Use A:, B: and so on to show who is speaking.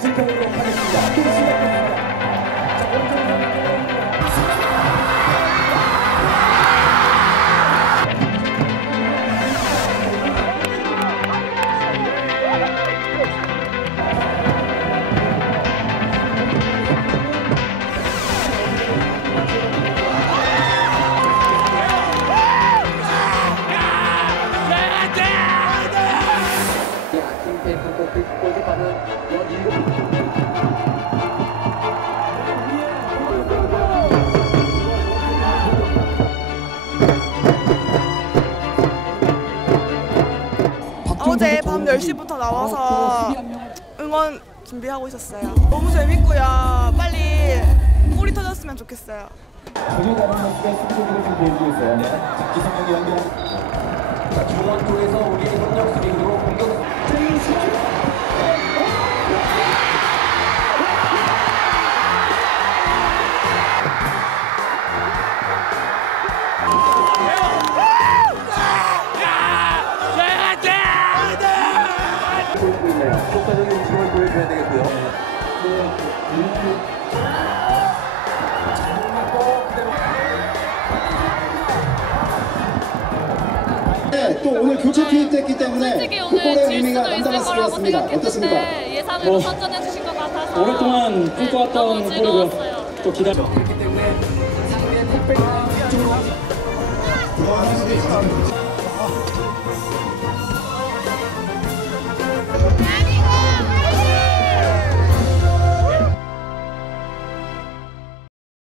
A: 진행하도록 하겠습니다. 또 시작합니다. 자, 오늘 people, people, people. 10시부터 나와서 응원 준비하고 있었어요. 너무 재밌고요. 빨리 골이 터졌으면 좋겠어요.
B: 자, 중원 쪽에서 우리의 협력 수비 그 보여주고 있네요. 효과적인 움직임을 보여줘야 되겠고요.
C: 네, 또 오늘 교체 투입됐기 때문에
D: 솔직히 오늘
C: 풋볼의
D: 질
C: 의미가
D: 수도 있을
C: 남다를 수가
D: 거라고
C: 있습니다. 어떻습니까?
D: 생각했는데 예상을
E: 뭐,
D: 선전해 주신 것 같아서
E: 오랫동안
D: 네,
E: 꿈꿔왔던
D: 너무
E: 골이고요.
D: 즐거웠어요.
E: 또 기다려.
B: 그렇기 때문에 상대 택배 쪽으로
C: 네,